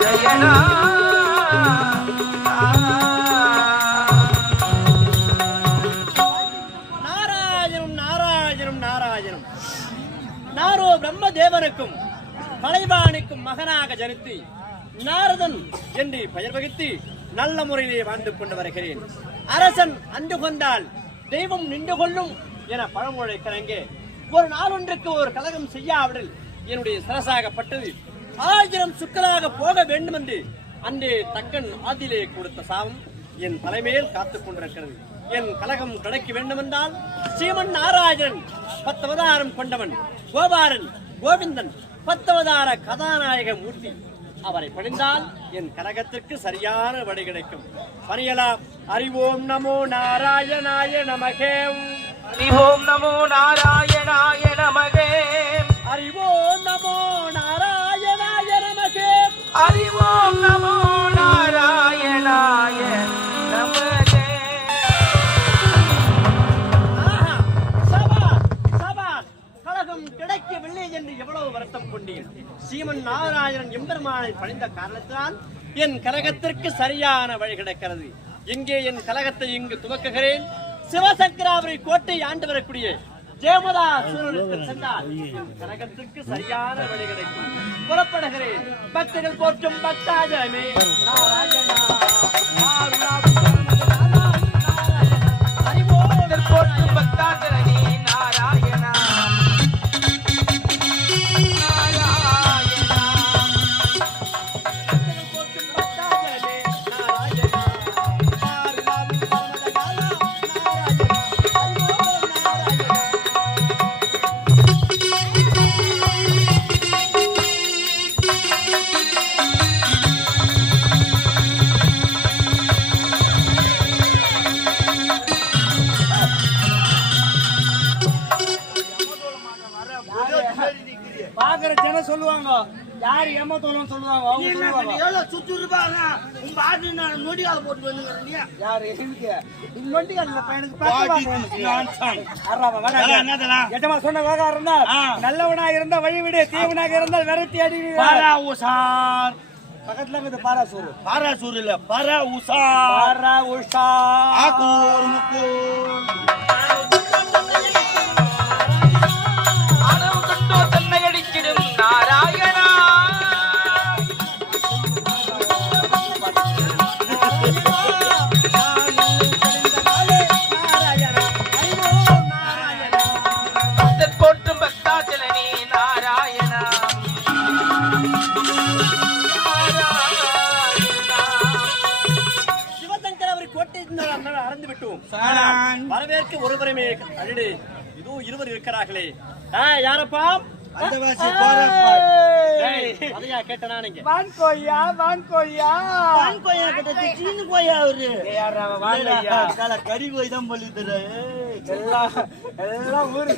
ஜயனா நாராயணம் நாராயணம் நாராயணம். நாரோ பிரம்ம தேவனுக்கும் கலைவாணிக்கும் மகனாக ஜனித்து நாரதன் என்று பெயர் வகித்து நல்ல முறையிலே வாழ்ந்து கொண்டு வருகிறேன். அரசன் அன்று கொண்டால் தெய்வம் நின்று கொள்ளும் என பழமொழி கலங்கே ஒரு நாளொன்றுக்கு ஒரு கலகம் செய்யாவிடில் என்னுடைய சிரசாகப்பட்டது 1000 சுக்கலாக போக வேண்டும் என்று அன்றே தக்கன் ஆதிலே கொடுத்த சாபம் என் தலைமையில் காத்துக் கொண்டிருக்கிறது. என் கலகம் கிடைக்க வேண்டுமென்றால் ஸ்ரீமன் நாராயணன் 10 அவதாரம் கொண்டவன், கோபாரன் கோவிந்தன் 10 அவதார கதாநாயக மூர்த்தி, அவரை பணிந்தால் என் கரகத்திற்கு சரியான வழி கிடைக்கும். பணியலாம். அறிவோம் நமோ நாராயணாய நமகே. அறிவோம் நமோ நாராயணாய நமகே. அறிவோம் நமோ நாராயணாய நமகே. அறிவோம் நமோ நாராயணாய நமகே. கலகம் கிடைக்கவில்லை என்று எவ்வளவு வருத்தம் கொண்டேன். ஸ்ரீமன் நாராயணன் எம்பெருமானை பணிந்த காரணத்தினால் என் கலகத்திற்கு சரியான வழி கிடைக்கிறது. இங்கே என் கலகத்தை இங்கு துவக்குகிறேன். சிவசங்கராபுரி கோட்டை ஆண்டு வரக்கூடிய ஜெயமதா சூரனுக்கு சென்றால் என் கலகத்திற்கு சரியான வழி கிடைக்கும். புறப்படுகிறேன். பக்தர்கள் போற்றும் பக்தாஜமே நாராயணா. அறிவோம் போற்றும் பக்தாஜனே நாராயணா. பாக்குற ஜனம் சொல்லுவாங்க, யாரு ஏமாத்தோலும் சொல்லுவாங்க. அவங்க சொல்லுவாங்க சுத்தி இருப்பாங்க. உங்க ஆட்டு நொடிகால போட்டு வந்துங்க. யாரு நொண்டிகால பையனுக்கு எட்டமா சொன்ன விவகாரம்னா நல்லவனா இருந்தா வழிவிடு, தீவனாக இருந்தால் விரட்டி அடி. உஷார் பக்கத்துல இருக்குது பாராசூர். பாராசூர் இல்ல பரா உஷார். பாரா உஷா ஆக்கூர் முக்கூர் தன்னை அடிச்சிடும் நாராயணா. பக்தர் போற்றும் பக்தாச்சலனே நாராயணா. சிவசங்கர் அவர் கோட்டை அறந்து விட்டோம். வரவேற்க ஒருவருமே அழிடு. இதோ இருவர் இருக்கிறார்களே. யாரப்பா? அதையா கேட்டனா நீங்க? வான்கோயா வான்கோயா வான்கோயா கிட்ட சீனு கோயா அவரு. கறி கோய் தான் சொல்லிட்டு எல்லாம் ஊரு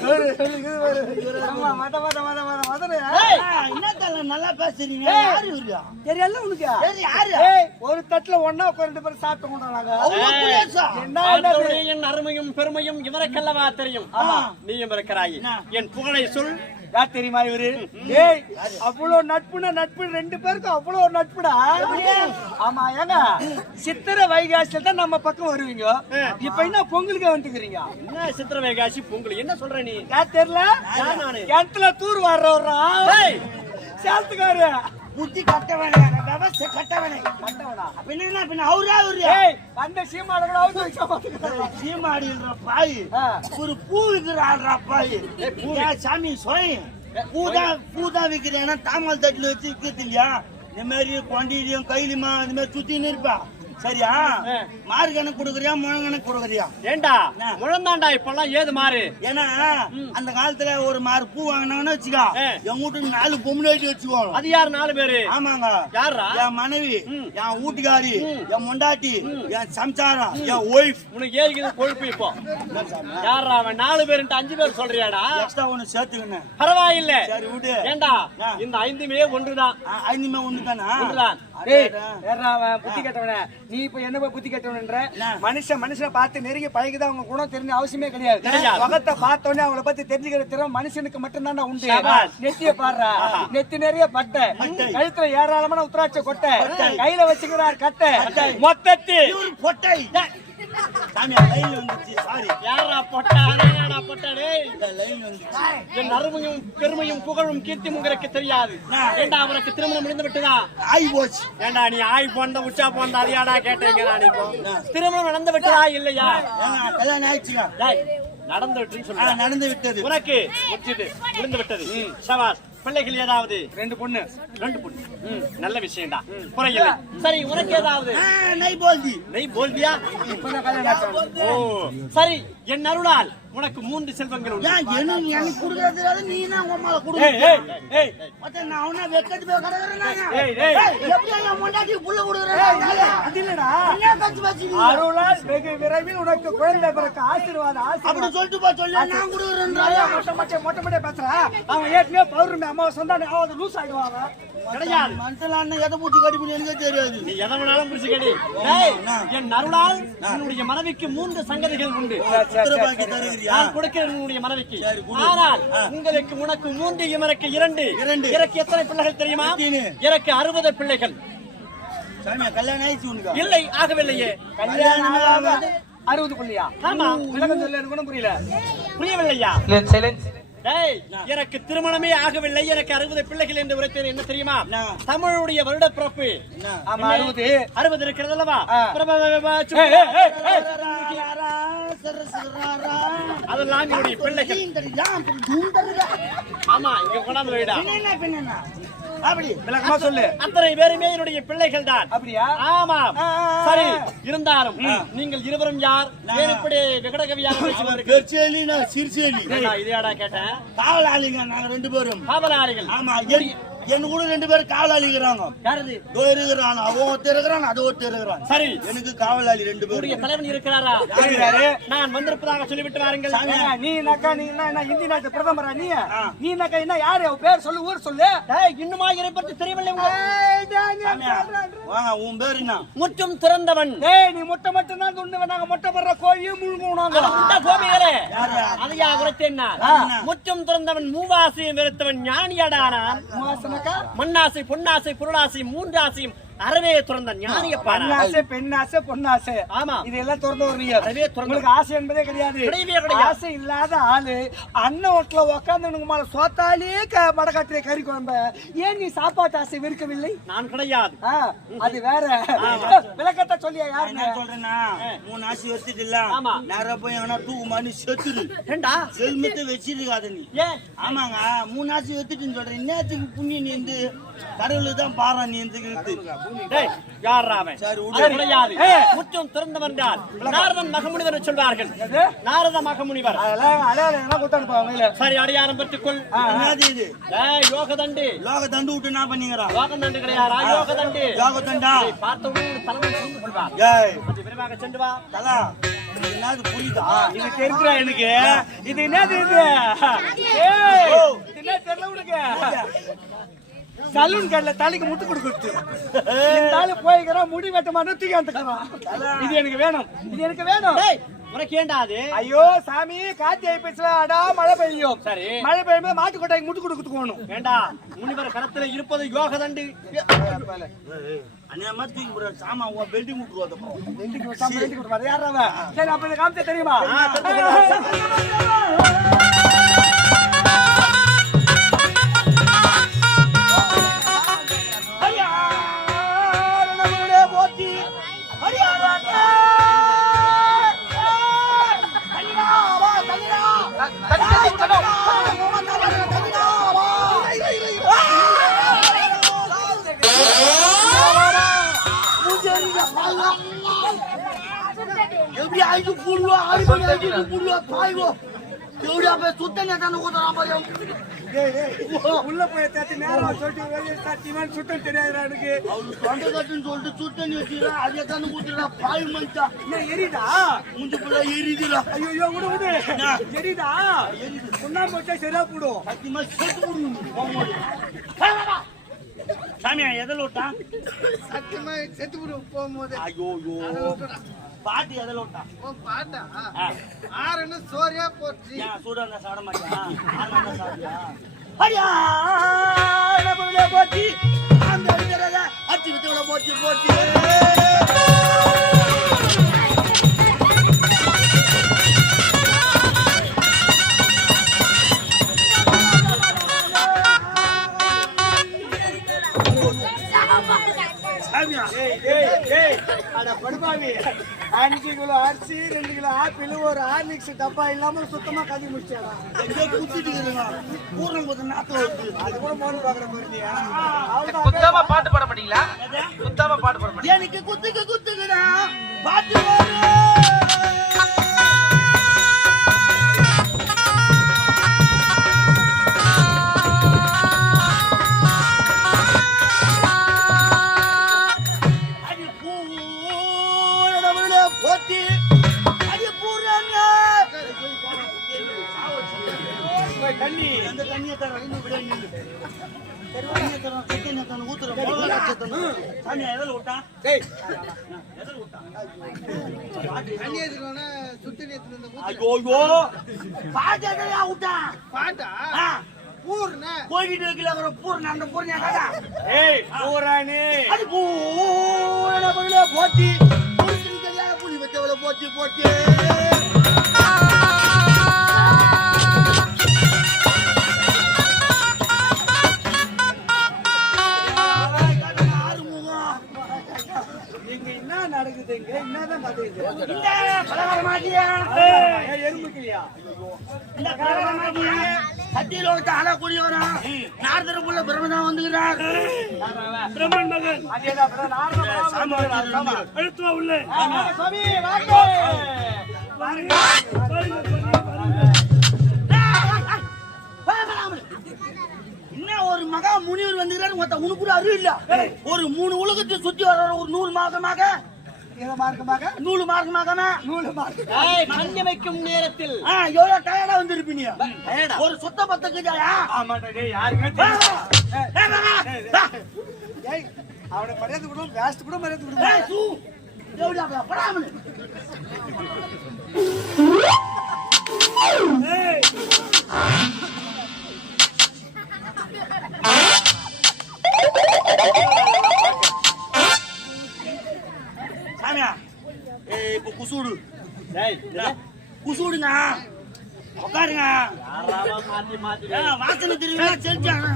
நல்லா பேசுறீங்க. யாரு இவரு? தெரியல உனக்கு? யாரு? ஒரு தட்டுல ஒன்னா ரெண்டு பேரும் சாப்பிட்டு கொண்டாங்க. என் அருமையும் பெருமையும் இவருக்கல்லவா தெரியும். நீயும் இருக்கிறாய். என் புகழை சொல். யார் தெரியுமா இவரு? ஏய், அவ்வளவு நட்புனா நட்பு ரெண்டு பேருக்கும் அவ்வளவு நட்புடா. ஆமா, ஏங்க சித்திரை வைகாசில தான் நம்ம பக்கம் வருவீங்க. இப்ப என்ன பொங்கலுக்கு வந்துக்கிறீங்க? என்ன சித்திரை வைகாசி பொங்கல் என்ன சொல்ற நீ? யார் தெரியல? கிணத்துல தூர் வர்றவரா சேலத்துக்காரு. புத்தி கட்டவனே, விவசாய கட்டவனே. கட்டவனா பின்ன பின்ன அவரா அவரு. அந்த சீமாட கூட அவரு வைக்க மாட்டேங்கிறாரு. சீமாடின்ற பாய் ஒரு பூ விற்கிறாள்ரா பாய். சாமி சோய் பூதான் விற்கிறேன்னா தாமல் தட்டுல வச்சு விற்கிறது இல்லையா? இந்த மாதிரி கொண்டியும் கைலியுமா இந்த மாதிரி சுத்தின்னு இருப்பா. சரியா? மாறு கணக்கு கொடுக்குறியா முழம் கணக்கு கொடுக்குறியா? ஏண்டா முழந்தாண்டா இப்பெல்லாம் ஏது மாறு? ஏன்னா அந்த காலத்துல ஒரு மாறு பூ வாங்கினாங்கன்னு வச்சுக்கா, என் வீட்டுக்கு 4 பொம்முலேட்டி வச்சுக்கோங்க. அது யாரு 4 பேரு? ஆமாங்க. யாரா? என் மனைவி, என் வீட்டுக்காரி, என் முண்டாட்டி, என் சம்சாரம், என் ஒய்ஃப். உனக்கு ஏறிக்குது கொழுப்பு. இப்போ யாரா அவன் 4 பேருன்ட்டு 5 பேர் சொல்றியாடா? எக்ஸ்ட்ரா ஒண்ணு சேர்த்துக்கணும். பரவாயில்ல. சரி விடு. ஏண்டா இந்த 5மே ஒன்றுதான். 5மே ஒண்ணுதானா? டேய் ஏறா அவன் புத்தி கெட்டவனே. நீ இப்ப என்ன போய் புத்தி கெட்டவன்ற? மனுஷனை பார்த்து நெருங்கி பழகிதான் அவங்க குணம் தெரிஞ்ச அவசியமே கிடையாது. முகத்தை பார்த்தோன்னே அவங்கள பத்தி தெரிஞ்சுக்கிற திறமை மனுஷனுக்கு மட்டும்தான் உண்டு. நெத்திய பாடுறா, நெத்தி நிறைய பட்டை, கழுத்துல ஏராளமான உத்திராட்ச கொட்டை, கையில வச்சுக்கிறார் கட்டை, மொத்தத்தில் பொட்டை என் அருமையும் பெருமையும் புகழும் கீர்த்தியும் உங்களுக்கு தெரியாது. ஏண்டா அவருக்கு திருமணம் முடிந்து விட்டுதா? ஏண்டா நீ ஆய் போந்த உச்சா போந்த அதிகாடா கேட்டீங்க. திருமணம் நடந்து விட்டதா இல்லையா? நடந்து விட்டு நடந்து விட்டது. உனக்கு முடிந்து விட்டது. சபாஸ். பிள்ளைகள் ஏதாவது? 2 பொண்ணு. நல்ல விஷயம்டா, குறையில்லை. சரி, உனக்கு ஏதாவது? நெய் போல்தியா? ஓ சரி, என் அருளால் உனக்கு 3 செல்வங்கள் உண்டு. எனக்கு கொடுக்கறது நீ என்ன உம்மால கொடு. ஏய் நான் அவனா வெக்கத்து போய் கடகறேன். எப்படி நான் முண்டாட்டி புள்ள கொடுக்கறேன்? அது இல்லடா. என்ன கத்து வச்சி? அருளால் வெகு விரைவில் உனக்கு குழந்தை பிறக்க ஆசீர்வாதம். அப்படி சொல்லிட்டு போ சொல்ல நான் கொடுக்கறேன்றாயா? மொட்டை பேசுறா. அவன் ஏற்கனவே பௌர்ணமி அம்மா சொன்னானே, அவன் லூஸ் ஆயிடுவாங்க. கிடையாது. மனசலான எதை பூச்சி கடிப்பு எனக்கு தெரியாது. நீ எதை வேணாலும் பூச்சி கடி. என் அருளால் என்னுடைய மனைவிக்கு 3 சங்கதிகள் உண்டு. நான் கொடுக்கிறேன் உன்னுடைய மனைவிக்கு. ஆனால் உங்களுக்கு உனக்கு 3, இவருக்கு 2. எனக்கு எத்தனை பிள்ளைகள் தெரியுமா? எனக்கு 60 பிள்ளைகள். கல்யாணம் ஆயிடுச்சு உனக்கு? இல்லை, ஆகவில்லையே. கல்யாணம் 60 பிள்ளையா? ஆமா. விளக்கம் சொல்ல எனக்கு ஒன்றும் புரியல. புரியவில்லையா? எனக்கு திருமணமே ஆகவில்லை, எனக்கு 60 பிள்ளைகள் என்று உரைத்தேன். என்ன தெரியுமா? தமிழுடைய வருட பிறப்பு 60 இருக்கிறது அல்லவா? அதெல்லாம் என்னுடைய பிள்ளைகள். ஆமா, இங்க கொண்டாந்து வைடா. அப்படி விளக்கமா சொல்லு. அத்தனை பேருமே என்னுடைய பிள்ளைகள் தான். அப்படியா? ஆமா. சரி, இருந்தாலும் நீங்கள் இருவரும் யார்? எப்படி விகடகவியாக இதையாடா கேட்டேன். காவலாளிங்க நாங்க 2 பேரும். காவலாளிகள்? ஆமா. என்ன கூட 2 பேரும் காவலாளி இருக்கிறாங்க. இருக்கிறான், அவன் ஒருத்தர் இருக்கிறான், அது ஒருத்தர் இருக்கிறான். சரி, எனக்கு காவலாளி 2 பேரும். தலைவன் இருக்கிறாரா? நான் வந்திருப்பதாக சொல்லிவிட்டு வாருங்கள். நீ நக்கா, நீ என்ன இந்திய நாட்டு பிரதமரா? நீ நக்கா என்ன யாரு? பேர் சொல்லு, ஊர் சொல்லு. இன்னுமா இதை பற்றி தெரியவில்லை? வாங்க, உன் பேரு என்ன? முற்றும் திறந்தவன். நீ முட்டை மட்டும் தான் துண்டு, நாங்க முட்டை போடுற கோழியும் முழுங்குனாங்க. கோபிகளே, அதையா உரைத்தேன். முற்றும் திறந்தவன், மூவாசையும் வெறுத்தவன் ஞானியடானான். மண்ணாசை, பொன்னாசை, பொருளாசை 3 ஆசையும் அறவே துறந்த ஞானியப்பா. ஆசை, பெண்ணாசை, பொன்னாசை. ஆமா, இதெல்லாம் திறந்து வருவீங்க. உங்களுக்கு ஆசை என்பதே கிடையாது. ஆசை இல்லாத ஆளு அண்ணன் வீட்டுல உக்காந்து மேல சோத்தாலே மடக்காட்டுற கறி குழம்ப ஏன் நீ சாப்பாட்டு ஆசை வெறுக்கவில்லை? நான் கிடையாது. அது வேற. விளக்கத்தை சொல்லியா? யாரு சொல்றேன்னா 3 ஆசை வச்சுட்டு இல்ல. நேரம் போய் எங்கன்னா தூக்கு மாறி செத்துரு. செல்மத்தை வச்சிருக்காத நீ. ஆமாங்க, 3 ஆசை வச்சுட்டுன்னு சொல்றேன். இன்னத்துக்கு புண்ணிய நீ வந்து கடவுளுக்கு தான் பாரா. நீ முற்றும் திறந்தவன் தான் நாரதன் மகமுனிவர் சொல்வார்கள். நாரத மகமுனிவர். சரி, அடையாளம் பெற்றுக்கொள். யோகதண்டு. யோகதண்டு விட்டு என்ன பண்ணீங்களா? யோகதண்டு கிடையாதா? யோகதண்டு. யோகதண்டா பார்த்தவுடன் தலைவன் சொல்வார். விரைவாக சென்று வா. தலா என்னது புரியுதா? இது தெரிஞ்சா எனக்கு. இது என்னது? இது தெரியல உனக்கு? சலூன் கடையில தலைக்கு முட்டு கொடுக்குறது. போய்க்கிறான், முடி வெட்ட மாட்டேன், தூக்கி வந்துக்கிறான். இது எனக்கு வேணும், இது எனக்கு வேணும். உனக்கு ஏண்டா அது? ஐயோ சாமி, காத்தி ஆயிப்பா, மழை பெய்யும். சரி, மழை பெய்யும் மாட்டு கொட்டாய்க்கு முட்டு கொடுத்து போகணும். வேண்டா, முனிவர் கரத்துல இருப்பது யோகதண்டு. சாமா பெல்டி முட்டு யாரா? சரி, அப்ப காமிச்ச தெரியுமா? எப்படி ஆயிட்டு புடுவா, ஆயிட்டு புடுவா, பாய்வோ எவ்வளோ சுத்தனை தானே ஊத்துறான். உள்ள போய் தட்டி நேரம் சொல்லிட்டு சுத்தம் தெரியாது எனக்கு. அவளுக்கு தொண்டை கட்டுன்னு சொல்லிட்டு சுத்தண்ணி வச்சுக்கிறா, அதே தானே ஊத்துறா. பாய் மஞ்சா எரிதா? முஞ்சு புள்ள எரிதுடா. ஐயோ விடு விடு, எரிதா? சுண்ணாம்பு வச்சா சரியா போடும். சத்தியமா சேர்த்து போடுவோம். சாமியா எதில் விட்டான்? சத்தியமா செத்து போகும்போது ஐயோ பாட்டி எதில் விட்டான்? பாட்டா ஆறுன்னு சோரியா போச்சு. ஏன் சூடா இருந்தா சாப்பிட மாட்டியா? ஐயா போச்சு அந்த அச்சு வித்து போச்சு போச்சு. அஞ்சு கிலோ அரிசி 2 கிலோ ஆப்பிள் ஒரு ஹார்லிக்ஸ் டப்பா இல்லாம சுத்தமா கதி முடிச்சாடா. அது கூட மோன் பாக்குற மாதிரியா? குத்தாம பாட்டு பாட மாட்டீங்களா? குத்தாம பாட்டு பாட மாட்டீங்களா? எனக்கு குத்துக்குடா பாட்டு தண்ணி அந்த தண்ணியை தர போய்கிட்டு வைக்கல பூர்ண அந்த போட்டி புளி வச்சவள போட்டி போட்டி நடக்குதுங்க. என்னதான் பாத்துக்கிட்டு எறும்புக்கியா இந்த சத்தியில ஆளா கூடிய வரும் நாரதருக்குள்ள பிரம்மதான் வந்துகிறார். பிரம்மன் மகன் எழுத்துவா உள்ள இன்னும் ஒரு மகா முனிவர் வந்துகிறார். உனக்கு ஒரு அறிவு இல்ல. ஒரு 3 உலகத்தை சுத்தி வர ஒரு 100 மார்க்கமாக மண்ணி வைக்கும் நேரத்தில் எவ்வளவு டயர்டா வந்திருப்பீங்க. ஒரு சுத்த பத்துக்கு அவனை மரியாதை கூட வேஸ்ட் கூட மரியாதை கூட சாமியா இப்ப குசூடு குசூடுங்க உட்காருங்க. வாசனை தெரியுமா? செஞ்சாங்க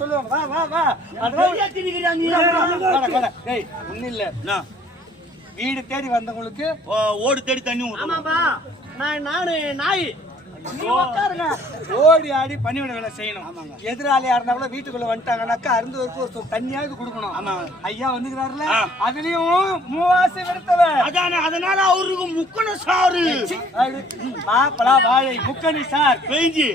சொல்லுவாங்க. வா வா வா ஒண்ணு இல்ல. வீடு தேடி வந்தவங்களுக்கு ஓடு தேடி தண்ணி நானு நாய் ஓடி ஆடி பணிவிட வேலை செய்யணும். எதிராளியா இருந்தா கூட வீட்டுக்குள்ள வந்துட்டாங்கன்னாக்கா அருந்தவருக்கு ஒரு தண்ணியாவது கொடுக்கணும். ஐயா வந்துக்கிறாருல அதுலயும் மூவாசி விடுத்தவன் அதனால அவருக்கு முக்கண சாரு மாப்பழா வாழை முக்கணி சார் பெய்ஞ்சி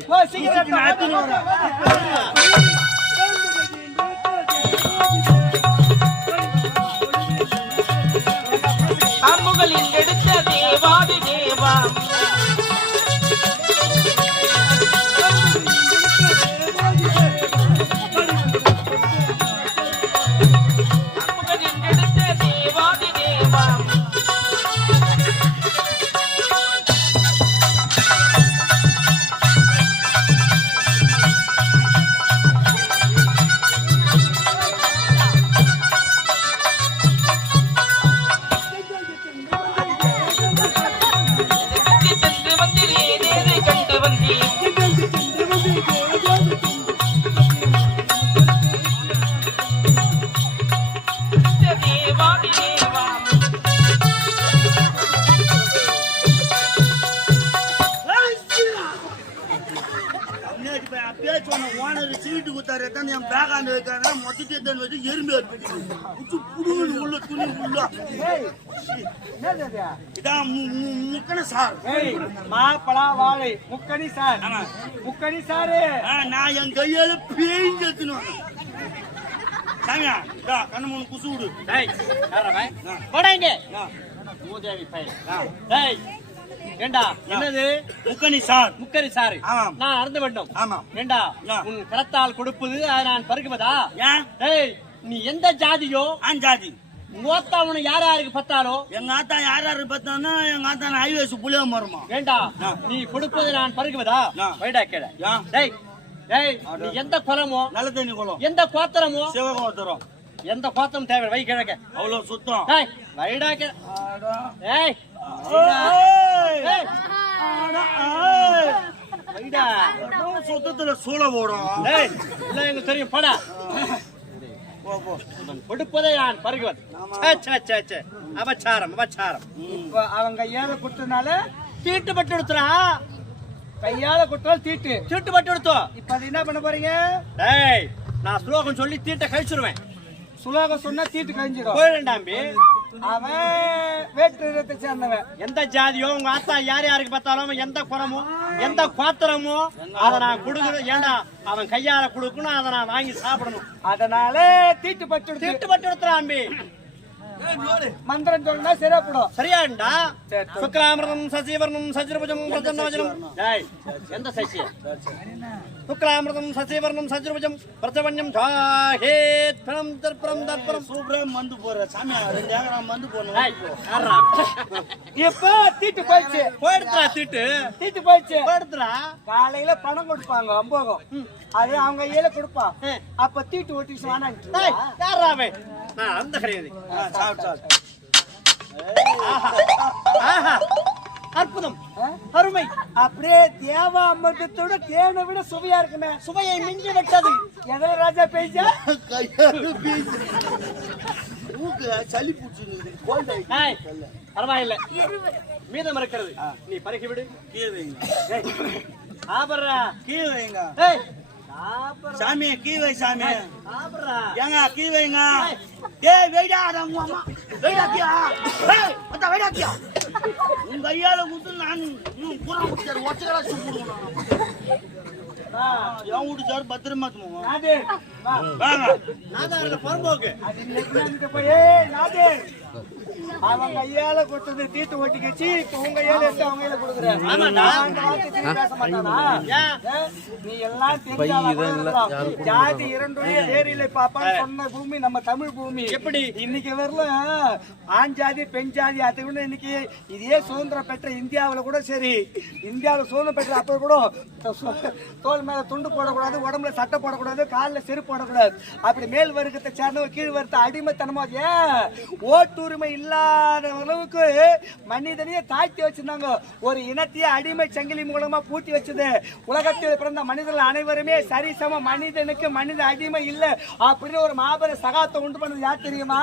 அம்புகளின் எடுத்த தேவாதி தேவம் சீட்டு குத்தாரு என் பேக் ஆண்டு வைக்காங்க மொத்தத்தை வச்சு எறும்பு உள்ள துணி உள்ள இதான் முக்கண சார் மாப்பழா வாழை முக்கணி சார் முக்கணி சாரு நான் என் கையால பேய்ஞ்சு சாமியா கண்ணு மூணு குசு விடு. டேய் யாரா பாய் போடா இங்க மூதேவி பையன். டேய் ஏண்டா என்னது முக்கணி சார். முக்கரி சாரு ஆமாம். நான் அறந்து வேண்டும். ஆமாம். ஏண்டா ஆ. உன் கரத்தால் கொடுப்பது அதை நான் பருகுவதா? ஏன் டேய் நீ எந்த ஜாதியோ ஆஞ்சாதி மூத்தா உன யார் யாருக்கு பத்தாலோ எங்க ஆத்தா யாரு பார்த்தானா எங்க ஆத்தா ஹைவேஸ் புளிய மரமா வேண்டா நீ கொடுப்பது நான் பருகுவதா? ஆ. வைடா கேட. ஏன் டேய் டேய் நீ எந்த குலமோ நல்ல தண்ணி குளம் எந்த கோத்திரமோ சிவகுமார் தரும் எந்த கோத்திரம் தேவை வை கிழக்க. அவ்வளவு சுத்தம். டேய் வைடா கேட. டேய் ஏய். டேய் ஆடா, ஏய். வைடா. என்ன சுத்தத்துல சூழ போடும். டேய் இல்ல எனக்கு தெரியும் போடா. போ போ. கொடுப்பதை நான் பருகுவன். அபச்சாரம் அபச்சாரம். இப்ப அவங்க கையால குட்டுனால தீட்டு பட்டு எடுத்துறா. கையால குட்டால் தீட்டு. தீட்டு பட்டு எடுத்தோம். இப்ப அது என்ன பண்ண போறீங்க? டேய் நான் ஸ்லோகம் சொல்லி தீட்டை கழிச்சிருவேன். சுலோகம் சொன்னா தீட்டு கழிஞ்சிடும். போயிடண்டாம்பி. அவன் வேற்று சேர்ந்தவன். எந்த ஜாதியோ உங்க ஆத்தா யார் யாருக்கு பார்த்தாலும் எந்த குறமோ எந்த கோத்திரமோ அதை நான் கொடுக்கணும். ஏண்டா அவன் கையால கொடுக்கணும், அதை நான் வாங்கி சாப்பிடணும். அதனால தீட்டு பட்டு தீட்டு பட்டு எடுத்துறாம்பி. மந்திரம் சொன்னா சரியாப்படும். சரியாண்டா. சுக்லாமிரதம் சசிவர்ணம் சஜ்ரபுஜம் பிரசன்னவஜனம். டேய் எந்த சசி? சுக்லாமிரதம் சசிவர்ணம் சஜ்ரபுஜம் பிரசவன்யம் ஜாஹேத் பரம் தர்பரம் தர்பரம். சூப்பரா மந்து போற சாமியா 2 ஏக்கர் மந்து போறோம். டேய் யாரா? இப்ப தீட்டு போயிடுச்சு. போயிடுறா தீட்டு. தீட்டு போயிடுச்சு. போயிடுறா. காலையில பணம் கொடுப்பாங்க அம்போகம். அது அவங்க கையில கொடுப்பா. அப்ப தீட்டு ஓட்டிச்சு வேணாங்க. டேய் யாரா அவன்? நான் அந்த கிடையாது. ஆஹா அற்புதம் அருமை. அப்படியே தேவா அமிர்தத்தோட தேனை விட சுவையா இருக்குமே. சுவையை மிஞ்சி விட்டது. எதுல ராஜா பேஜா சளி பூச்சி பரவாயில்ல மீதம் இருக்கிறது நீ பருகி விடு. கீழே வைங்க. ஆபர்ரா கீழே வைங்க. ஏய் சாமி கீ வை சாமி. ஆபர்ரா ஏங்க கீ வைங்க. டேய் வெயிடா உங்க அம்மா. வெயிடாக்கியா. ஏய் அத வெயிடாக்கியா. உங்க கையால குத்து நான் இன்னும் பூரா குத்துற ஒச்சகடா சுடுறேன். யா ஊடு சார் பத்திரமா துமோ. நாதே வாங்க. நாதாரல பரம்போக்கு. அது லெக்னான்க்கு போய் நாதே. அவங்க கையால குத்துது தீட்டு ஓட்டிக்கச்சி. இப்ப உங்க கையால எடுத்து அவங்க கையில கொடுக்குற. ஆமாடா. பேச மாட்டானா? ஏன் நீ எல்லாம் தெரிஞ்சால ஜாதி இரண்டுடைய ஏரியில பாப்பான்னு சொன்ன பூமி நம்ம தமிழ் பூமி. எப்படி இன்னைக்கு வரலாம் ஆண் ஜாதி பெண் ஜாதி அதை விட இன்னைக்கு இதே சுதந்திரம் பெற்ற இந்தியாவில கூட சரி, இந்தியாவில சுதந்திரம் பெற்ற அப்ப கூட தோல் மேல துண்டு போடக்கூடாது, உடம்புல சட்டை போடக்கூடாது, காலில் செருப்பு போடக்கூடாது. அப்படி மேல் வர்க்கத்தை சேர்ந்தவங்க கீழ் வர்த்த அடிமைத்தனமா ஓட்டுரிமை இல்லாத அளவுக்கு மனிதனையே தாழ்த்தி வச்சிருந்தாங்க. ஒரு இனத்தையே அடிமை சங்கிலி மூலமா பூட்டி வச்சது. உலகத்தில் பிறந்த மனிதர்கள் அனைவருமே சரிசம, மனிதனுக்கு மனித அடிமை இல்ல அப்படின்னு ஒரு மாபெரும் சகாத்தை உண்டு பண்ணது யார் தெரியுமா?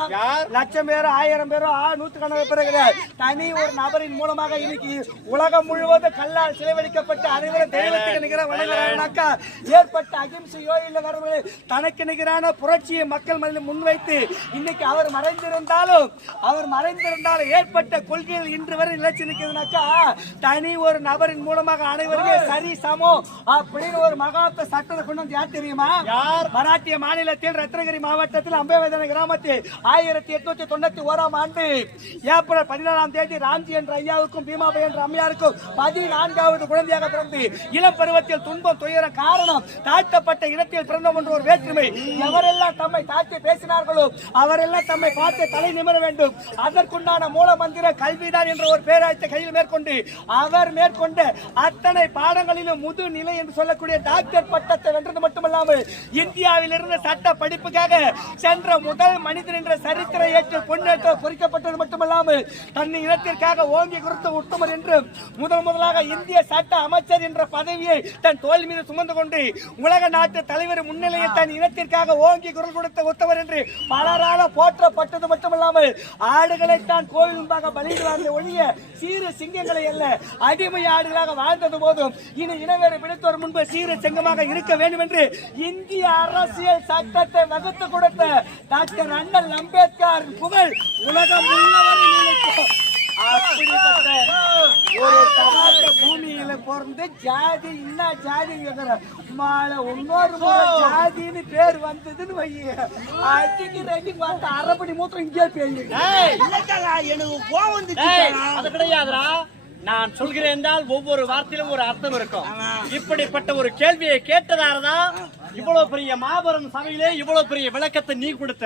லட்சம் பேரோ 1000 பேரோ 100 பேர் தனி ஒரு நபரின் மூலமாக இன்னைக்கு உலகம் முழுவதும் கல்லால் சிலைவழிக்கப்பட்ட அனைவரும் தெய்வத்துக்கு நிகர வணங்குறாங்கனாக்கா ஏற்பட்ட அகிம்சையோ இல்ல வரவு தனக்கு நிகரான புரட்சியை மக்கள் மனதில் முன்வைத்து இன்னைக்கு அவர் மறைந்திருந்தாலும் ஏற்பட்ட கொள்கைகள் இன்று வரை நிலைச்சு நிற்கிறதுனாக்கா தனி ஒரு நபரின் மூலமாக அனைவருமே சரி சமம் அப்படின்னு ஒரு மகாத்ம சட்டத்தை கொண்டு வந்து யார் தெரியுமா? மராட்டிய மாநிலத்தில் ரத்னகிரி மாவட்டத்தில் அம்பேவதன கிராமத்தில் 1891 ஆண்டு ஏப்ரல் 14ஆம் தேதி ராம்ஜி என்ற ஐயாவுக்கும் பீமாபாய் என்ற அம்மையாருக்கும் 14வது குழந்தையாக பிறந்து இளம் பருவத்தில் துன்பம் துயர காரணம் தாழ்த்தப்பட்ட இடத்தில் பிறந்த ஒன்று ஒரு வேற்றுமை. எவரெல்லாம் தம்மை தாழ்த்தி பேசினார்களோ அவரெல்லாம் தம்மை பார்த்து தலை நிமிர வேண்டும். அதற்குண்டான மூல மந்திர கல்விதான் என்ற ஒரு பேராயத்தை கையில் மேற்கொண்டு அவர் மேற்கொண்ட அத்தனை பாடங்களிலும் முதுநிலை என்று சொல்லக்கூடிய டாக்டர் பட்டத்தை வென்றது மட்டுமல்லாமல் இந்தியாவில் இருந்து சட்ட படிப்புக்காக சென்ற முதல் மனிதன் என்ற சரித்திர ஏற்று பொன்னேற்ற பொறிக்கப்பட்டது மட்டுமல்லாமல் தன் இனத்திற்காக ஓங்கி கொடுத்த உத்தமர் என்று முதலாக இந்திய சட்ட அமைச்சர் என்ற பதவியை தன் தோல் மீது சுமந்து கொண்டு உலக நாட்டு தலைவர் முன்னிலையில் தன் இனத்திற்காக ஓங்கி குரல் கொடுத்த உத்தமர் என்று பலரால போற்றப்பட்டது மட்டுமல்லாமல் ஆடுகளை தான் கோவில் முன்பாக பலியிடுவார்கள் ஒழிய சீர சிங்கங்களை அல்ல அடிமை ஆடுகளாக வாழ்ந்தது போதும் இனி இனவேறு பிடித்தோர் முன்பு சீர சிங்கமாக இருக்க வேண்டும் என்று இந்திய அரசியல் சட்டத்தை வகுத்து கொடுத்த டாக்டர் அண்ணல் அம்பேத்கர் புகழ் உலகம் முழுவதும் அப்படிப்பட்ட ஒரு சகாத்த பூமியில பிறந்து ஜாதி என்ன ஜாதி கேக்குற மாலை இன்னொரு முறை ஜாதின்னு பேர் வந்ததுன்னு வை அடிக்கு ரெடி பார்த்து அரைப்படி மூத்திரம் இங்கே போய் எனக்கு கோவம் வந்துச்சு. அது கிடையாதுடா. நான் சொல்கிறேன் என்றால் ஒவ்வொரு வார்த்தையிலும் ஒரு அர்த்தம் இருக்கும். இப்படிப்பட்ட ஒரு கேள்வியை கேட்டதாலதான் இவ்வளவு பெரிய மாபெரும் சபையிலே இவ்வளவு பெரிய விளக்கத்தை நீ கொடுத்த.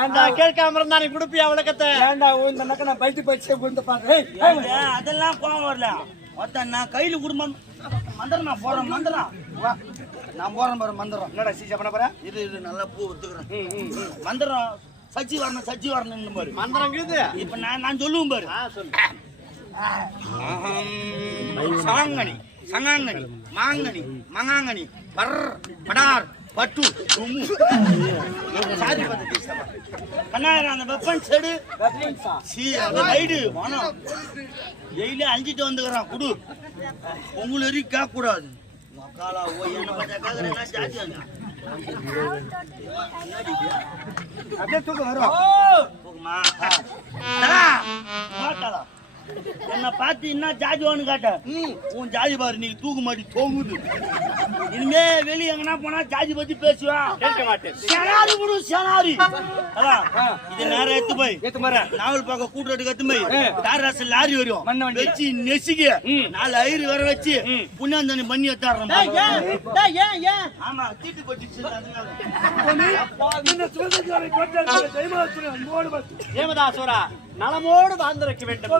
ஏன்டா கேட்காம இருந்தா நீ கொடுப்பியா விளக்கத்தை? ஏன்டா இந்த நக்க நான் பைத்து பைச்சு கொண்டு பாக்குறேன். அதெல்லாம் கோவம் வரல. ஒருத்தன் நான் கையில குடும்பம் மந்திரம் நான் போறேன். மந்திரம் நான் போறேன் பாரு. மந்திரம் என்னடா சீசா பண்ண போற? இது நல்லா பூ ஒத்துக்கிறேன். மந்திரம் சச்சி வரணும் பாரு. மந்திரம் இப்ப நான் சொல்லுவேன் பாரு. சொல்லு. சாங்கனி சங்காங்கனி மாங்கனி மங்காங்கனி பர் படார் பட்டு சாதி பத்தி கண்ணாயிரம் அந்த வெப்பன் செடு ரைடு வானம் டெய்லி அழிஞ்சிட்டு வந்துக்கிறான். குடு உங்களை எரி கேட்க கூடாது. மக்காலா ஓ என்ன பார்த்தா கேட்கறேன்னா ஜாதி அப்படியே தூக்கம் வரும். போகுமா மாட்டாளா என்ன பார்த்து என்ன ஜாதிவான்னு கேட்ட உன் ஜாதி பாரு நீ தூக்கு மாட்டி தோங்குது. இனிமே வெளியே எங்கன்னா போனா ஜாதி பத்தி பேசுவான். கேட்க மாட்டேன். சேனாரி விடு சேனாரி. இது நேரம் எத்து போய் நாவல் பார்க்க கூட்டுறதுக்கு எத்து போய் தாராசு லாரி வரும் வச்சு நெசிக்க 4 ஐயரு வர வச்சு புண்ணாந்தனி பண்ணி எத்தாடுறோம். ஆமா தீட்டு போட்டு ஜெயமதாசுரா நலமோடு வாழ்ந்திருக்க வேண்டும்.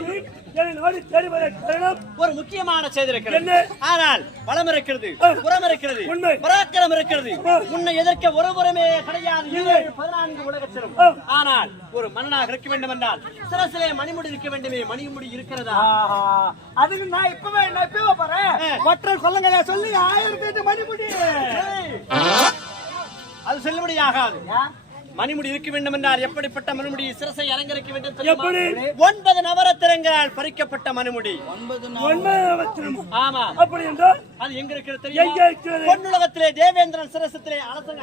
ஒரு முக்கியமான செய்தி இருக்கிறது. ஆனால் பலம் இருக்கிறது, புறம் இருக்கிறது, பராக்கிரம் இருக்கிறது. உன்னை எதிர்க்க ஒரு புறமே கிடையாது. 14 உலகத்திலும். ஆனால் ஒரு மன்னனாக இருக்க வேண்டும் என்றால் சிரசிலே மணிமுடி இருக்க வேண்டுமே. மணிமுடி இருக்கிறதா? அதுக்கு நான் இப்பவே போறேன். ஒற்றை கொல்லங்க சொல்லி 1008 மணிமுடி. அது செல்லுபடியாகாது. மணிமுடி இருக்க வேண்டும் என்றால் எப்படிப்பட்ட மணிமுடி? சிரசை அலங்கரிக்க வேண்டும். 9 நவரத்தினங்களால் பறிக்கப்பட்ட மணிமுடி. 9 நவரத்தினம். ஆமா. அப்படி என்றால் அது எங்க இருக்கிறது தெரியுமா? பொன்னுலகத்திலே தேவேந்திரன் சிரசத்திலே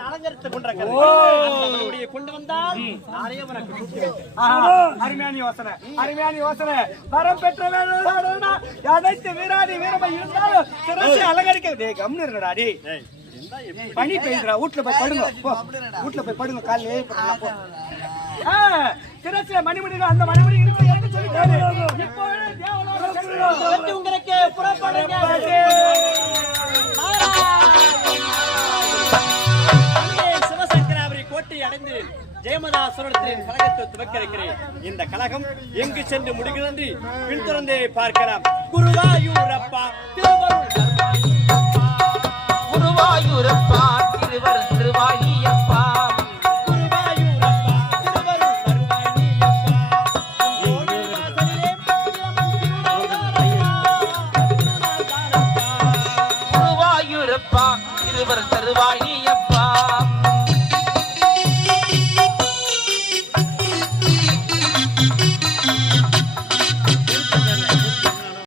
அலங்கரித்துக் கொண்டிருக்கிறது. அந்த மணிமுடியை கொண்டு வந்தால் நானே உனக்கு கொடுத்து வைப்பேன். அருமையான யோசனை, அருமையான யோசனை. வரம் பெற்ற அனைத்து வீராதி வீரமா இருந்தாலும் சிரசை அலங்கரிக்க கம்னு இருக்கடா. பனி பெய்யுறா. வீட்டுல போய் படுங்க. வீட்டுல போய் படுங்க. காலையிலே போ. சிரசில மணிமுடிகள் அந்த மணிமுடி இருக்கு என்று சொல்லிட்டாரு. இப்போ தேவலோக உங்களுக்கு புறப்படுங்க. சிவசங்கராபுரி கோட்டை அடைந்து ஜெயமதாசுரத்தின் கழகத்தை துவக்க இருக்கிறேன். இந்த கழகம் எங்கு சென்று முடிகிறது பின்தொடர்ந்தே பார்க்கலாம். குருவாயூரப்பா குருவாயூரப்பா திருவர் திருவாயியப்பா குருவாயூரப்பா திருவர் தருவாய்